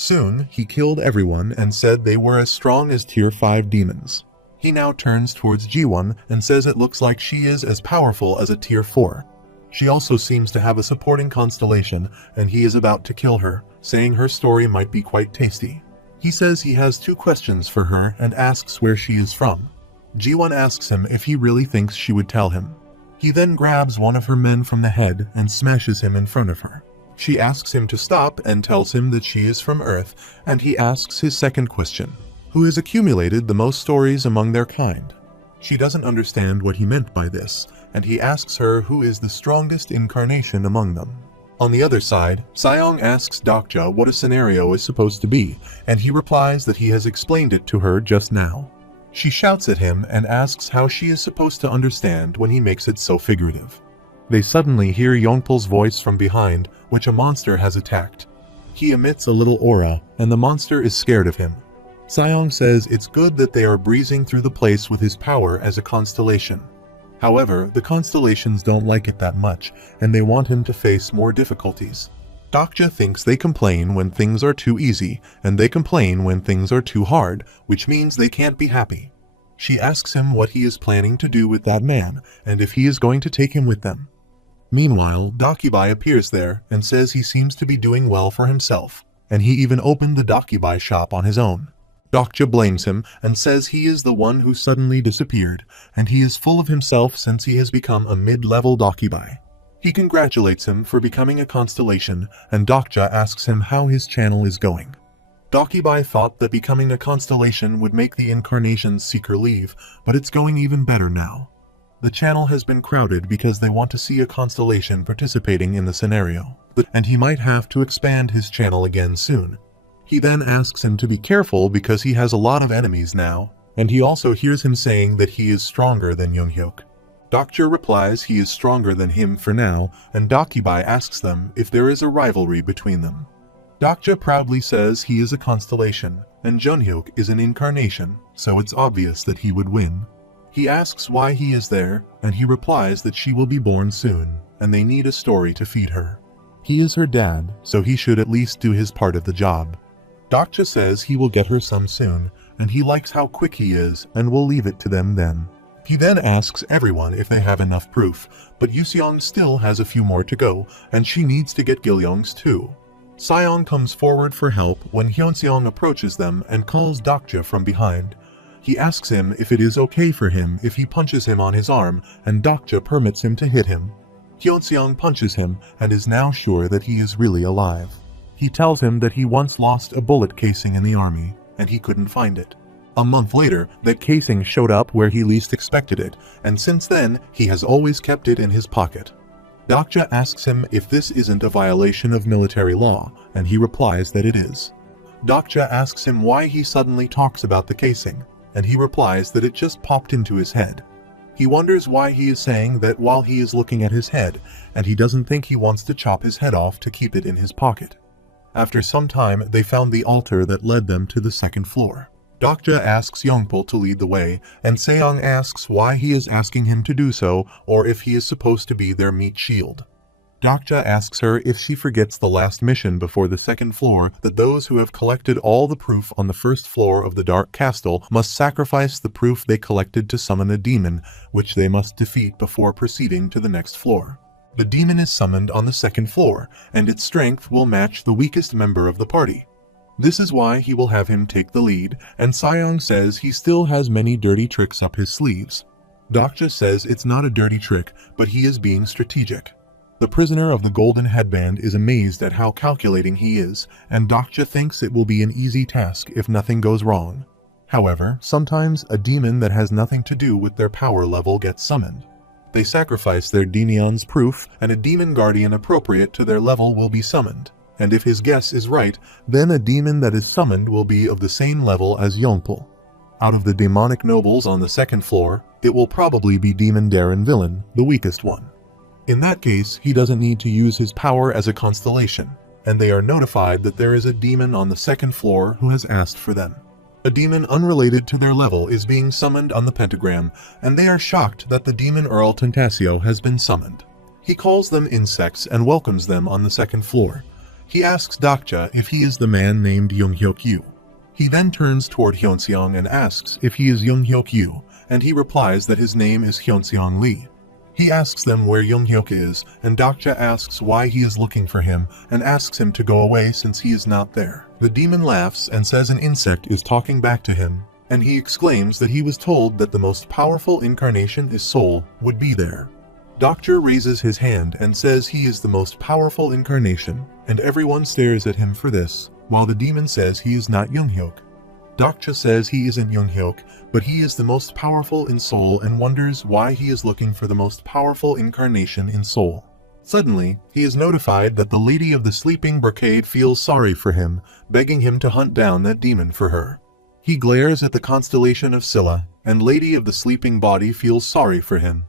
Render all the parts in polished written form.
Soon, he killed everyone and said they were as strong as tier 5 demons. He now turns towards G1 and says it looks like she is as powerful as a tier 4. She also seems to have a supporting constellation, and he is about to kill her, saying her story might be quite tasty. He says he has 2 questions for her and asks where she is from. G1 asks him if he really thinks she would tell him. He then grabs one of her men from the head and smashes him in front of her. She asks him to stop and tells him that she is from Earth, and he asks his second question, who has accumulated the most stories among their kind. She doesn't understand what he meant by this, and he asks her who is the strongest incarnation among them. On the other side, Seong asks Dokja what a scenario is supposed to be, and he replies that he has explained it to her just now. She shouts at him and asks how she is supposed to understand when he makes it so figurative. They suddenly hear Yongpul's voice from behind, which a monster has attacked. He emits a little aura, and the monster is scared of him. Seong says it's good that they are breezing through the place with his power as a constellation. However, the constellations don't like it that much, and they want him to face more difficulties. Dokja thinks they complain when things are too easy, and they complain when things are too hard, which means they can't be happy. She asks him what he is planning to do with that man, and if he is going to take him with them. Meanwhile, Dakibai appears there and says he seems to be doing well for himself, and he even opened the Dakibai shop on his own. Dokja blames him and says he is the one who suddenly disappeared, and he is full of himself since he has become a mid-level Dakibai. He congratulates him for becoming a constellation, and Dokja asks him how his channel is going. Dakibai thought that becoming a constellation would make the Incarnation's seeker leave, but it's going even better now. The channel has been crowded because they want to see a constellation participating in the scenario, and he might have to expand his channel again soon. He then asks him to be careful because he has a lot of enemies now, and he also hears him saying that he is stronger than Younghyuk. Dokja replies he is stronger than him for now, and Dakibai asks them if there is a rivalry between them. Dokja proudly says he is a constellation, and Junhyuk is an incarnation, so it's obvious that he would win. He asks why he is there, and he replies that she will be born soon, and they need a story to feed her. He is her dad, so he should at least do his part of the job. Dokja says he will get her some soon, and he likes how quick he is, and will leave it to them then. He then asks everyone if they have enough proof, but Yuseong still has a few more to go, and she needs to get Gilyong's too. Seong comes forward for help when Hyunseong approaches them and calls Dokja from behind. He asks him if it is okay for him if he punches him on his arm, and Dokja permits him to hit him. Hyunseong punches him and is now sure that he is really alive. He tells him that he once lost a bullet casing in the army, and he couldn't find it. A month later, that casing showed up where he least expected it, and since then, he has always kept it in his pocket. Dokja asks him if this isn't a violation of military law, and he replies that it is. Dokja asks him why he suddenly talks about the casing, and he replies that it just popped into his head. He wonders why he is saying that while he is looking at his head, and he doesn't think he wants to chop his head off to keep it in his pocket. After some time, they found the altar that led them to the second floor. Dokja asks Yongpul to lead the way, and Seong asks why he is asking him to do so, or if he is supposed to be their meat shield. Dokja asks her if she forgets the last mission before the second floor, that those who have collected all the proof on the first floor of the Dark Castle must sacrifice the proof they collected to summon a demon, which they must defeat before proceeding to the next floor. The demon is summoned on the second floor, and its strength will match the weakest member of the party. This is why he will have him take the lead, and Seong says he still has many dirty tricks up his sleeves. Dokja says it's not a dirty trick, but he is being strategic. The prisoner of the golden headband is amazed at how calculating he is, and Dokja thinks it will be an easy task if nothing goes wrong. However, sometimes a demon that has nothing to do with their power level gets summoned. They sacrifice their Demion's proof, and a demon guardian appropriate to their level will be summoned. And if his guess is right, then a demon that is summoned will be of the same level as Yongpul. Out of the demonic nobles on the second floor, it will probably be Demon Darren Villain, the weakest one. In that case, he doesn't need to use his power as a constellation, and they are notified that there is a demon on the second floor who has asked for them. A demon unrelated to their level is being summoned on the pentagram, and they are shocked that the demon Earl Tentasio has been summoned. He calls them insects and welcomes them on the second floor. He asks Dokja if he is the man named Younghyuk-yu. He then turns toward Hyunseong and asks if he is Younghyuk-yu, and he replies that his name is Hyunseong Lee. He asks them where Younghyuk is, and Dokja asks why he is looking for him and asks him to go away since he is not there. The demon laughs and says an insect is talking back to him, and he exclaims that he was told that the most powerful incarnation is Soul would be there. Dokja raises his hand and says he is the most powerful incarnation, and everyone stares at him for this, while the demon says he is not Younghyuk. Dokja says he isn't Younghyuk, but he is the most powerful in Soul and wonders why he is looking for the most powerful incarnation in Soul. Suddenly, he is notified that the Lady of the Sleeping Brocade feels sorry for him, begging him to hunt down that demon for her. He glares at the constellation of Scylla, and Lady of the Sleeping Body feels sorry for him.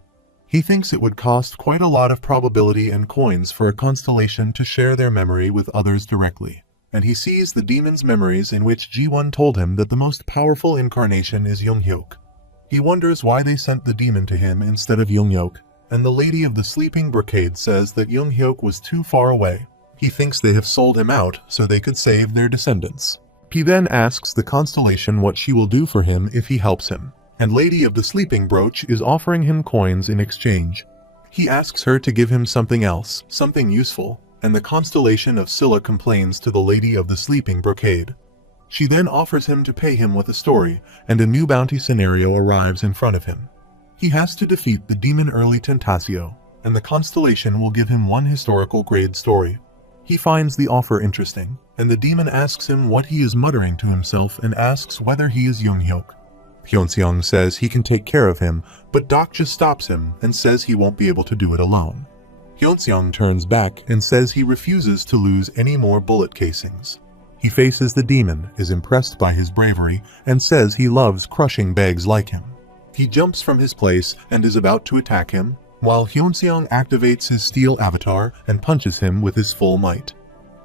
He thinks it would cost quite a lot of probability and coins for a constellation to share their memory with others directly, and he sees the demon's memories in which Ji-won told him that the most powerful incarnation is Younghyuk. He wonders why they sent the demon to him instead of Younghyuk, and the Lady of the Sleeping Brocade says that Younghyuk was too far away. He thinks they have sold him out so they could save their descendants. He then asks the constellation what she will do for him if he helps him, and Lady of the Sleeping Brooch is offering him coins in exchange. He asks her to give him something else, something useful, and the constellation of Scylla complains to the Lady of the Sleeping Brocade. She then offers him to pay him with a story, and a new bounty scenario arrives in front of him. He has to defeat the demon Early Tentatio, and the constellation will give him one historical grade story. He finds the offer interesting, and the demon asks him what he is muttering to himself and asks whether he is Younghyuk. Hyunseong says he can take care of him, but Dokja stops him and says he won't be able to do it alone. Hyunseong turns back and says he refuses to lose any more bullet casings. He faces the demon, is impressed by his bravery, and says he loves crushing bags like him. He jumps from his place and is about to attack him, while Hyunseong activates his steel avatar and punches him with his full might.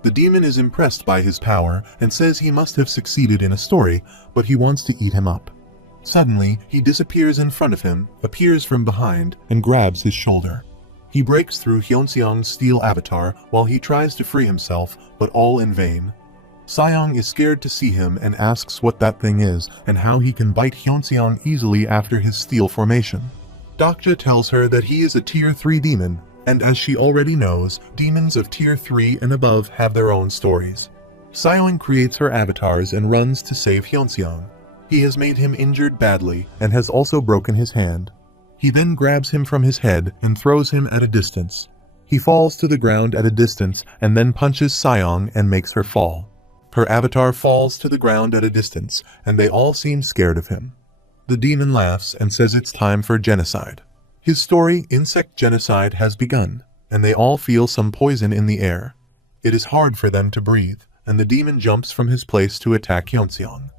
The demon is impressed by his power and says he must have succeeded in a story, but he wants to eat him up. Suddenly, he disappears in front of him, appears from behind, and grabs his shoulder. He breaks through Hyunseong's steel avatar while he tries to free himself, but all in vain. Sayoung is scared to see him and asks what that thing is and how he can bite Hyunseong easily after his steel formation. Dokja tells her that he is a Tier 3 demon, and as she already knows, demons of Tier 3 and above have their own stories. Sayoung creates her avatars and runs to save Hyunseong. He has made him injured badly and has also broken his hand. He then grabs him from his head and throws him at a distance. He falls to the ground at a distance and then punches Sayoung and makes her fall. Her avatar falls to the ground at a distance, and they all seem scared of him. The demon laughs and says it's time for genocide. His story, Insect Genocide, has begun, and they all feel some poison in the air. It is hard for them to breathe, and the demon jumps from his place to attack Hyunseong.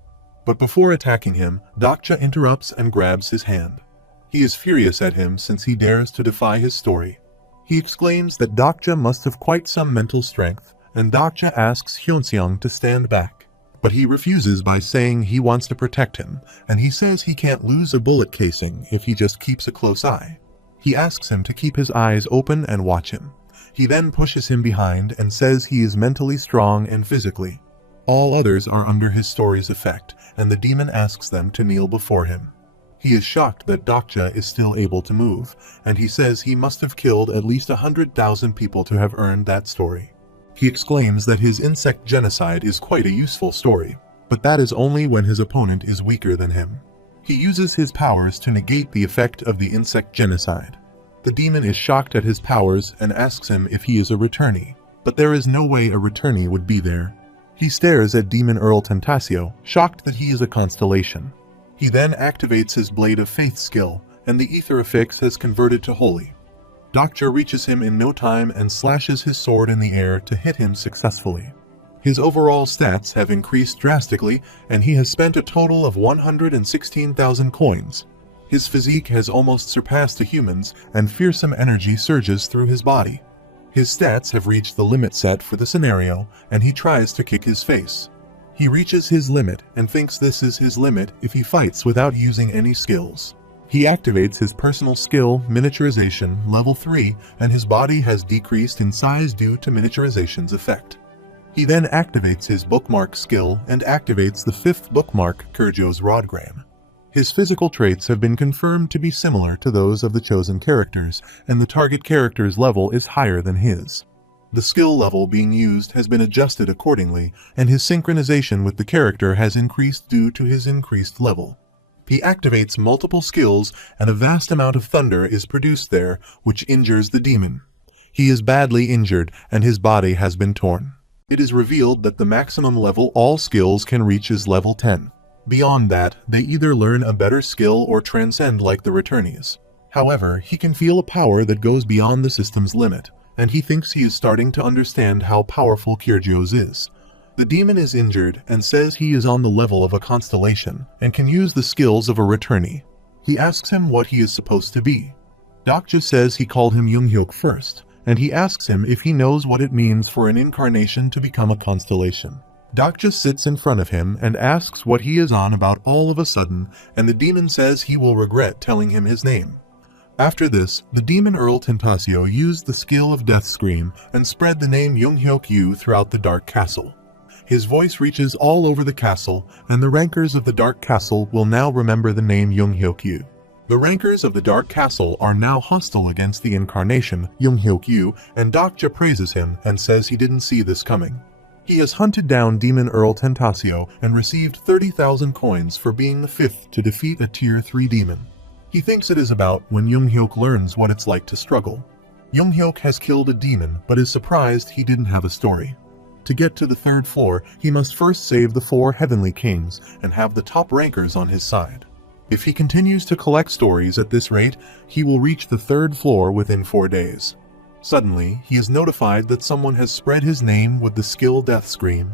But before attacking him, Dokja interrupts and grabs his hand. He is furious at him since he dares to defy his story. He exclaims that Dokja must have quite some mental strength, and Dokja asks Hyunseong to stand back. But he refuses by saying he wants to protect him, and he says he can't lose a bullet casing if he just keeps a close eye. He asks him to keep his eyes open and watch him. He then pushes him behind and says he is mentally strong and physically. All others are under his story's effect, and the demon asks them to kneel before him. He is shocked that Dokja is still able to move, and he says he must have killed at least 100,000 people to have earned that story. He exclaims that his insect genocide is quite a useful story, but that is only when his opponent is weaker than him. He uses his powers to negate the effect of the insect genocide. The demon is shocked at his powers and asks him if he is a returnee, but there is no way a returnee would be there. He stares at Demon Earl Tentatio, shocked that he is a constellation. He then activates his Blade of Faith skill, and the ether affix has converted to holy. Dokja reaches him in no time and slashes his sword in the air to hit him successfully. His overall stats have increased drastically, and he has spent a total of 116,000 coins. His physique has almost surpassed a human's, and fearsome energy surges through his body. His stats have reached the limit set for the scenario, and he tries to kick his face. He reaches his limit and thinks this is his limit if he fights without using any skills. He activates his personal skill, Miniaturization, level 3, and his body has decreased in size due to miniaturization's effect. He then activates his bookmark skill and activates the 5th bookmark, Kurjo's Rodgram. His physical traits have been confirmed to be similar to those of the chosen characters, and the target character's level is higher than his. The skill level being used has been adjusted accordingly, and his synchronization with the character has increased due to his increased level. He activates multiple skills, and a vast amount of thunder is produced there, which injures the demon. He is badly injured, and his body has been torn. It is revealed that the maximum level all skills can reach is level 10. Beyond that, they either learn a better skill or transcend like the returnees. However, he can feel a power that goes beyond the system's limit, and he thinks he is starting to understand how powerful Kurjo's is. The demon is injured and says he is on the level of a constellation and can use the skills of a returnee. He asks him what he is supposed to be. Dokja says he called him Younghyuk first, and he asks him if he knows what it means for an incarnation to become a constellation. Dokja sits in front of him and asks what he is on about all of a sudden, and the demon says he will regret telling him his name. After this, the demon Earl Tentasio used the skill of Death Scream and spread the name Younghyuk Yu throughout the Dark Castle. His voice reaches all over the castle, and the rankers of the Dark Castle will now remember the name Younghyuk Yu. The rankers of the Dark Castle are now hostile against the incarnation, Younghyuk Yu, and Dokja praises him and says he didn't see this coming. He has hunted down Demon Earl Tentasio and received 30,000 coins for being the 5th to defeat a Tier 3 demon. He thinks it is about when Younghyuk learns what it's like to struggle. Younghyuk has killed a demon, but is surprised he didn't have a story. To get to the 3rd floor, he must first save the 4 Heavenly Kings and have the top rankers on his side. If he continues to collect stories at this rate, he will reach the 3rd floor within 4 days. Suddenly, he is notified that someone has spread his name with the skill Death Scream.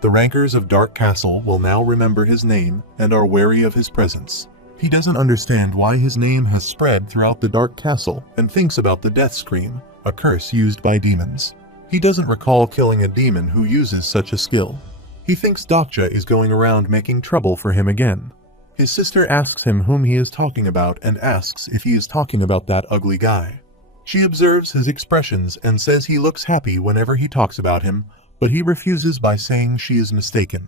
The rankers of Dark Castle will now remember his name and are wary of his presence. He doesn't understand why his name has spread throughout the Dark Castle and thinks about the Death Scream, a curse used by demons. He doesn't recall killing a demon who uses such a skill. He thinks Dokja is going around making trouble for him again. His sister asks him whom he is talking about and asks if he is talking about that ugly guy. She observes his expressions and says he looks happy whenever he talks about him, but he refuses by saying she is mistaken.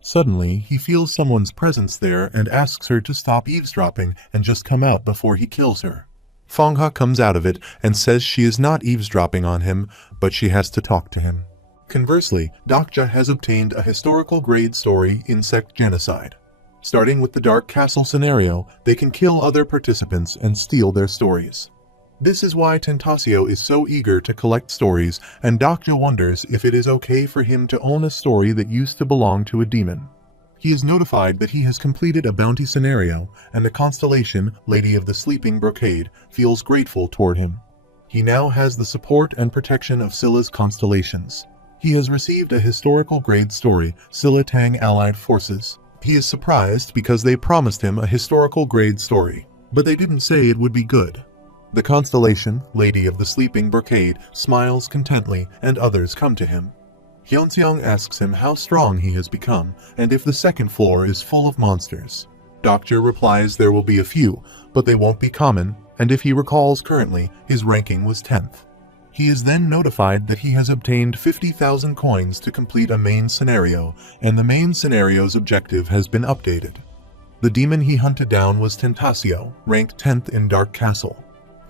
Suddenly, he feels someone's presence there and asks her to stop eavesdropping and just come out before he kills her. Fongha comes out of it and says she is not eavesdropping on him, but she has to talk to him. Conversely, Dokja has obtained a historical grade story in Sect genocide. Starting with the Dark Castle scenario, they can kill other participants and steal their stories. This is why Tentasio is so eager to collect stories, and Dokja wonders if it is okay for him to own a story that used to belong to a demon. He is notified that he has completed a bounty scenario, and the constellation, Lady of the Sleeping Brocade, feels grateful toward him. He now has the support and protection of Scylla's constellations. He has received a historical grade story, Scylla Tang Allied Forces. He is surprised because they promised him a historical grade story, but they didn't say it would be good. The constellation, Lady of the Sleeping Brocade, smiles contently, and others come to him. Hyunseong asks him how strong he has become, and if the 2nd floor is full of monsters. Dokja replies there will be a few, but they won't be common, and if he recalls currently, his ranking was 10th. He is then notified that he has obtained 50,000 coins to complete a main scenario, and the main scenario's objective has been updated. The demon he hunted down was Tentasio, ranked 10th in Dark Castle.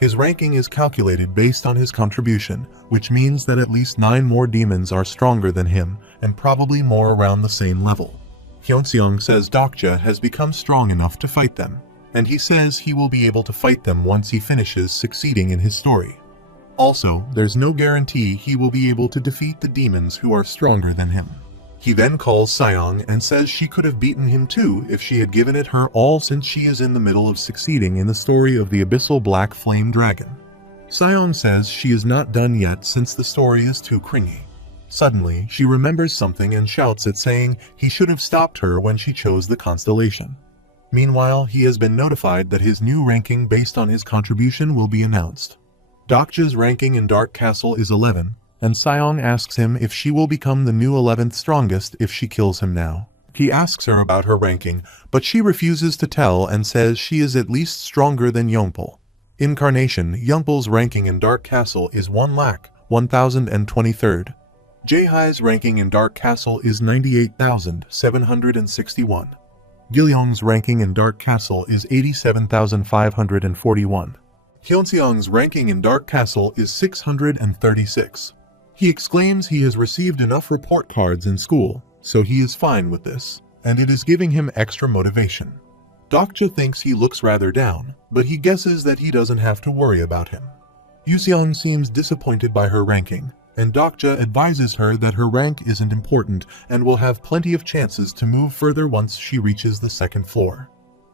His ranking is calculated based on his contribution, which means that at least 9 more demons are stronger than him, and probably more around the same level. Hyunseong says Dokja has become strong enough to fight them, and he says he will be able to fight them once he finishes succeeding in his story. Also, there's no guarantee he will be able to defeat the demons who are stronger than him. He then calls Seong and says she could have beaten him too if she had given it her all, since she is in the middle of succeeding in the story of the Abyssal Black Flame Dragon. Seong says she is not done yet since the story is too cringy. Suddenly, she remembers something and shouts at saying he should have stopped her when she chose the constellation. Meanwhile, he has been notified that his new ranking based on his contribution will be announced. Dokja's ranking in Dark Castle is 11, and Seong asks him if she will become the new 11th strongest if she kills him now. He asks her about her ranking, but she refuses to tell and says she is at least stronger than Youngpul. Incarnation, Youngpul's ranking in Dark Castle is 1,1023rd. Jaehai's ranking in Dark Castle is 98,761. Gilyoung's ranking in Dark Castle is 87,541. Hyunseong's ranking in Dark Castle is 636. He exclaims he has received enough report cards in school, so he is fine with this, and it is giving him extra motivation. Dokja thinks he looks rather down, but he guesses that he doesn't have to worry about him. Yuseong seems disappointed by her ranking, and Dokja advises her that her rank isn't important and will have plenty of chances to move further once she reaches the second floor.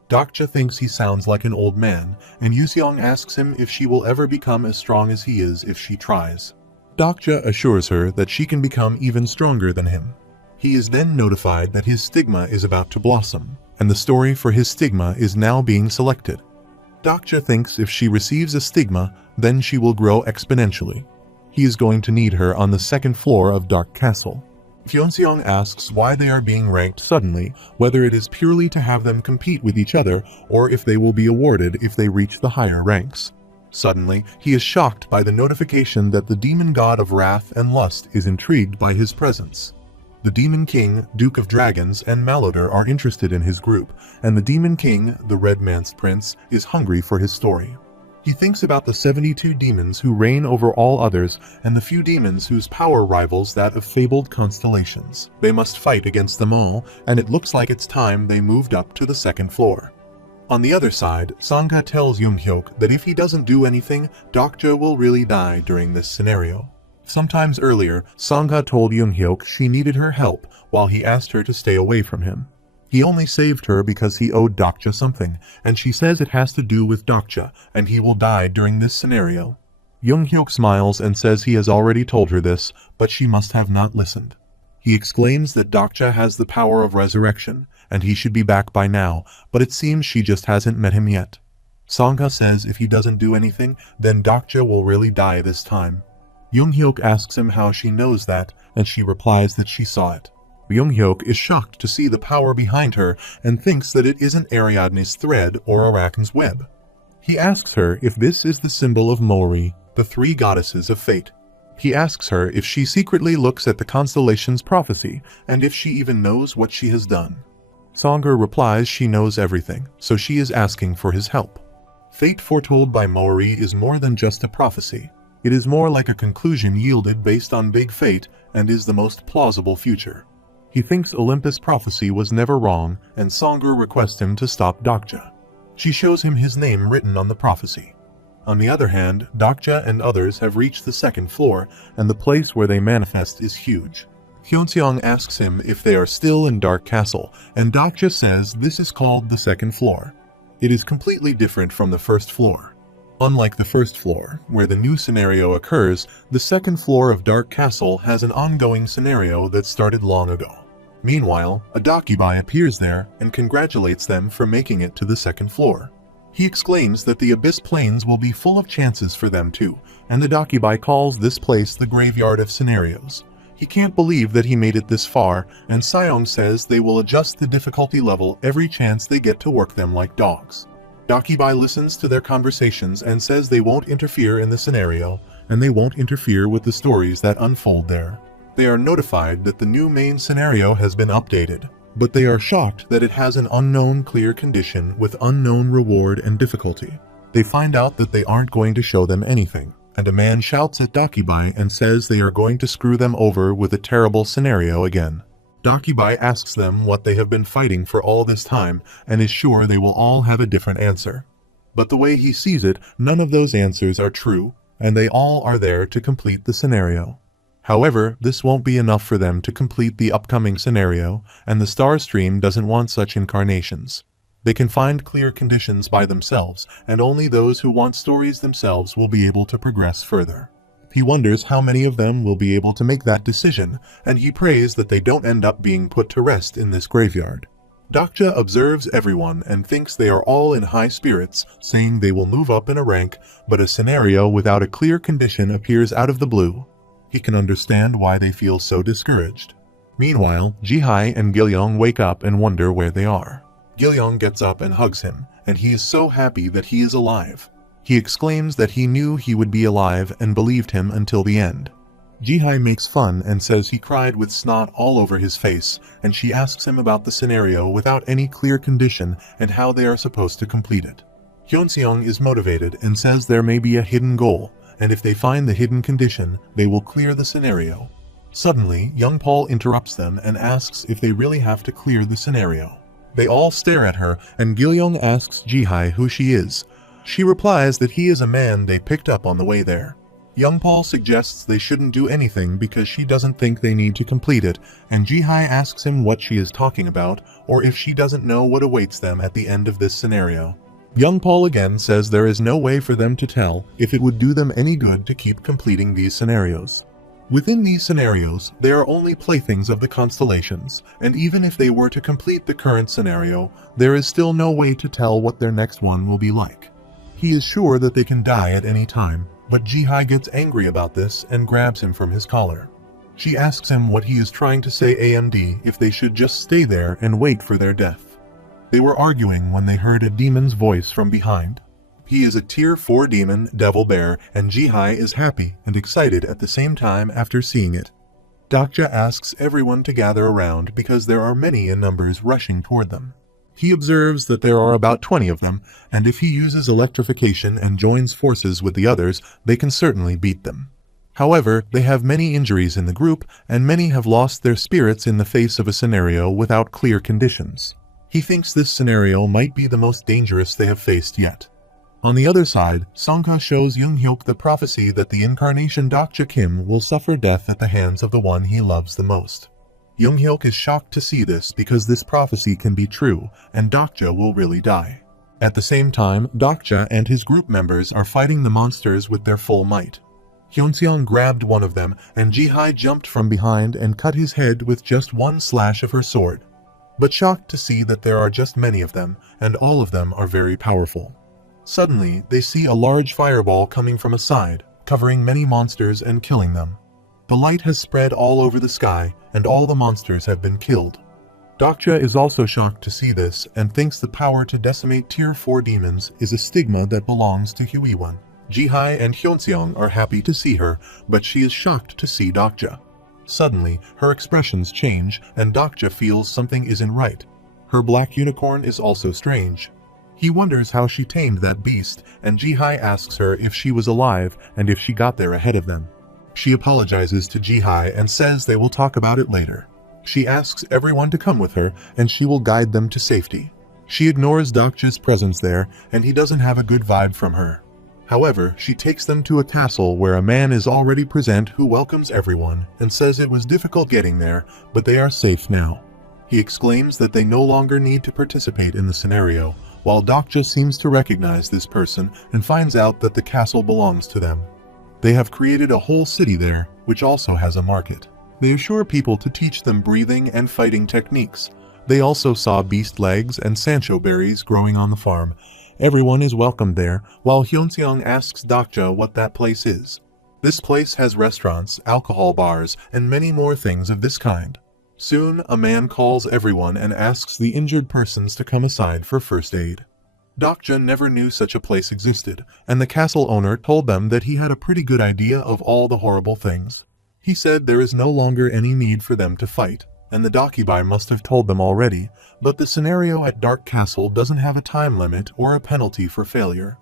Dokja thinks he sounds like an old man, and Yuseong asks him if she will ever become as strong as he is if she tries. Dokja assures her that she can become even stronger than him. He is then notified that his stigma is about to blossom, and the story for his stigma is now being selected. Dokja thinks if she receives a stigma, then she will grow exponentially. He is going to need her on the second floor of Dark Castle. Hyunseong asks why they are being ranked suddenly, whether it is purely to have them compete with each other or if they will be awarded if they reach the higher ranks. Suddenly, he is shocked by the notification that the demon god of wrath and lust is intrigued by his presence. The Demon King, Duke of Dragons, and Malodor are interested in his group, and the Demon King, the Red-Manced Prince, is hungry for his story. He thinks about the 72 demons who reign over all others and the few demons whose power rivals that of fabled constellations. They must fight against them all, and it looks like it's time they moved up to the second floor. On the other side, Sangha tells Yoonghyuk that if he doesn't do anything, Dokja will really die during this scenario. Sometimes earlier, Sangha told Yoonghyuk she needed her help while he asked her to stay away from him. He only saved her because he owed Dokja something, and she says it has to do with Dokja, and he will die during this scenario. Yoonghyuk smiles and says he has already told her this, but she must have not listened. He exclaims that Dokja has the power of resurrection, and he should be back by now, but it seems she just hasn't met him yet. Sangha says if he doesn't do anything, then Dokja will really die this time. Yoonghyuk asks him how she knows that, and she replies that she saw it. Yoonghyuk is shocked to see the power behind her and thinks that it isn't Ariadne's thread or Arakan's web. He asks her if this is the symbol of Mori, the three goddesses of fate. He asks her if she secretly looks at the constellation's prophecy and if she even knows what she has done. Sangha replies she knows everything, so she is asking for his help. Fate foretold by Mori is more than just a prophecy. It is more like a conclusion yielded based on big fate and is the most plausible future. He thinks Olympus' prophecy was never wrong, and Sangha requests him to stop Dokja. She shows him his name written on the prophecy. On the other hand, Dokja and others have reached the second floor, and the place where they manifest is huge. Hyunseong asks him if they are still in Dark Castle, and Dokja says this is called the second floor. It is completely different from the first floor. Unlike the first floor, where the new scenario occurs, the second floor of Dark Castle has an ongoing scenario that started long ago. Meanwhile, a Dakibai appears there and congratulates them for making it to the second floor. He exclaims that the Abyss Plains will be full of chances for them too, and the Dakibai calls this place the graveyard of scenarios. He can't believe that he made it this far, and Seong says they will adjust the difficulty level every chance they get to work them like dogs. Dakibai listens to their conversations and says they won't interfere in the scenario, and they won't interfere with the stories that unfold there. They are notified that the new main scenario has been updated, but they are shocked that it has an unknown clear condition with unknown reward and difficulty. They find out that they aren't going to show them anything, and a man shouts at Dakibai and says they are going to screw them over with a terrible scenario again. Dakibai asks them what they have been fighting for all this time and is sure they will all have a different answer. But the way he sees it, none of those answers are true, and they all are there to complete the scenario. However, this won't be enough for them to complete the upcoming scenario, and the star stream doesn't want such incarnations. They can find clear conditions by themselves, and only those who want stories themselves will be able to progress further. He wonders how many of them will be able to make that decision, and he prays that they don't end up being put to rest in this graveyard. Dokja observes everyone and thinks they are all in high spirits, saying they will move up in a rank, but a scenario without a clear condition appears out of the blue. He can understand why they feel so discouraged. Meanwhile, Jihai and Gilyoung wake up and wonder where they are. Gilyoung gets up and hugs him, and he is so happy that he is alive. He exclaims that he knew he would be alive and believed him until the end. Jihai makes fun and says he cried with snot all over his face, and she asks him about the scenario without any clear condition and how they are supposed to complete it. Hyunseong is motivated and says there may be a hidden goal, and if they find the hidden condition, they will clear the scenario. Suddenly, Young Paul interrupts them and asks if they really have to clear the scenario. They all stare at her, and Gilyong asks Jihai who she is. She replies that he is a man they picked up on the way there. Young Paul suggests they shouldn't do anything because she doesn't think they need to complete it, and Jihai asks him what she is talking about, or if she doesn't know what awaits them at the end of this scenario. Young Paul again says there is no way for them to tell if it would do them any good to keep completing these scenarios. Within these scenarios, they are only playthings of the constellations, and even if they were to complete the current scenario, there is still no way to tell what their next one will be like. He is sure that they can die at any time, but Jihai gets angry about this and grabs him from his collar. She asks him what he is trying to say AMD if they should just stay there and wait for their death. They were arguing when they heard a demon's voice from behind. He is a tier 4 demon, Devil Bear, and Jihai is happy and excited at the same time after seeing it. Dokja asks everyone to gather around because there are many in numbers rushing toward them. He observes that there are about 20 of them, and if he uses electrification and joins forces with the others, they can certainly beat them. However, they have many injuries in the group, and many have lost their spirits in the face of a scenario without clear conditions. He thinks this scenario might be the most dangerous they have faced yet. On the other side, Songka shows Younghyuk the prophecy that the incarnation Dokja Kim will suffer death at the hands of the one he loves the most. Younghyuk is shocked to see this because this prophecy can be true, and Dokja will really die. At the same time, Dokja and his group members are fighting the monsters with their full might. Hyunseong grabbed one of them, and Jihai jumped from behind and cut his head with just one slash of her sword. But shocked to see that there are just many of them, and all of them are very powerful. Suddenly, they see a large fireball coming from a side, covering many monsters and killing them. The light has spread all over the sky, and all the monsters have been killed. Dokja is also shocked to see this, and thinks the power to decimate tier 4 demons is a stigma that belongs to Huiwon. Jihai and Hyunseong are happy to see her, but she is shocked to see Dokja. Suddenly, her expressions change, and Dokja feels something isn't right. Her black unicorn is also strange. He wonders how she tamed that beast, and Jihai asks her if she was alive and if she got there ahead of them. She apologizes to Jihai and says they will talk about it later. She asks everyone to come with her, and she will guide them to safety. She ignores Dokja's presence there, and he doesn't have a good vibe from her. However, she takes them to a castle where a man is already present who welcomes everyone and says it was difficult getting there, but they are safe now. He exclaims that they no longer need to participate in the scenario, while Dokja seems to recognize this person and finds out that the castle belongs to them. They have created a whole city there, which also has a market. They assure people to teach them breathing and fighting techniques. They also saw beast legs and sancho berries growing on the farm. Everyone is welcomed there, while Hyunseong asks Dokja what that place is. This place has restaurants, alcohol bars, and many more things of this kind. Soon, a man calls everyone and asks the injured persons to come aside for first aid. Dokja never knew such a place existed, and the castle owner told them that he had a pretty good idea of all the horrible things. He said there is no longer any need for them to fight, and the Dakibai must have told them already, but the scenario at Dark Castle doesn't have a time limit or a penalty for failure.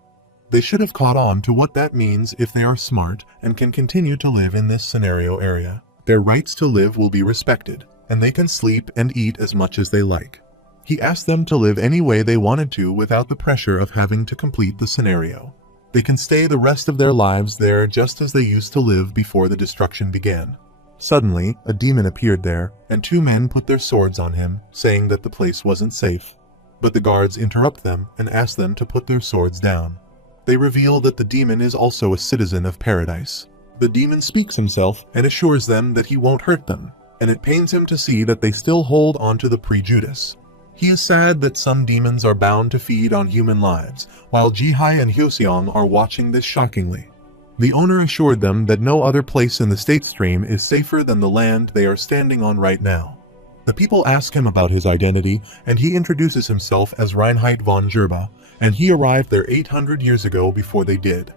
They should have caught on to what that means if they are smart and can continue to live in this scenario area. Their rights to live will be respected, and they can sleep and eat as much as they like. He asked them to live any way they wanted to without the pressure of having to complete the scenario. They can stay the rest of their lives there just as they used to live before the destruction began. Suddenly, a demon appeared there, and two men put their swords on him, saying that the place wasn't safe. But the guards interrupt them and ask them to put their swords down. They reveal that the demon is also a citizen of paradise. The demon speaks himself and assures them that he won't hurt them, and it pains him to see that they still hold on to the prejudice. He is sad that some demons are bound to feed on human lives, while Jihai and Hyoseong are watching this shockingly. The owner assured them that no other place in the state stream is safer than the land they are standing on right now. The people ask him about his identity, and he introduces himself as Reinhard von Gerba, and he arrived there 800 years ago before they did.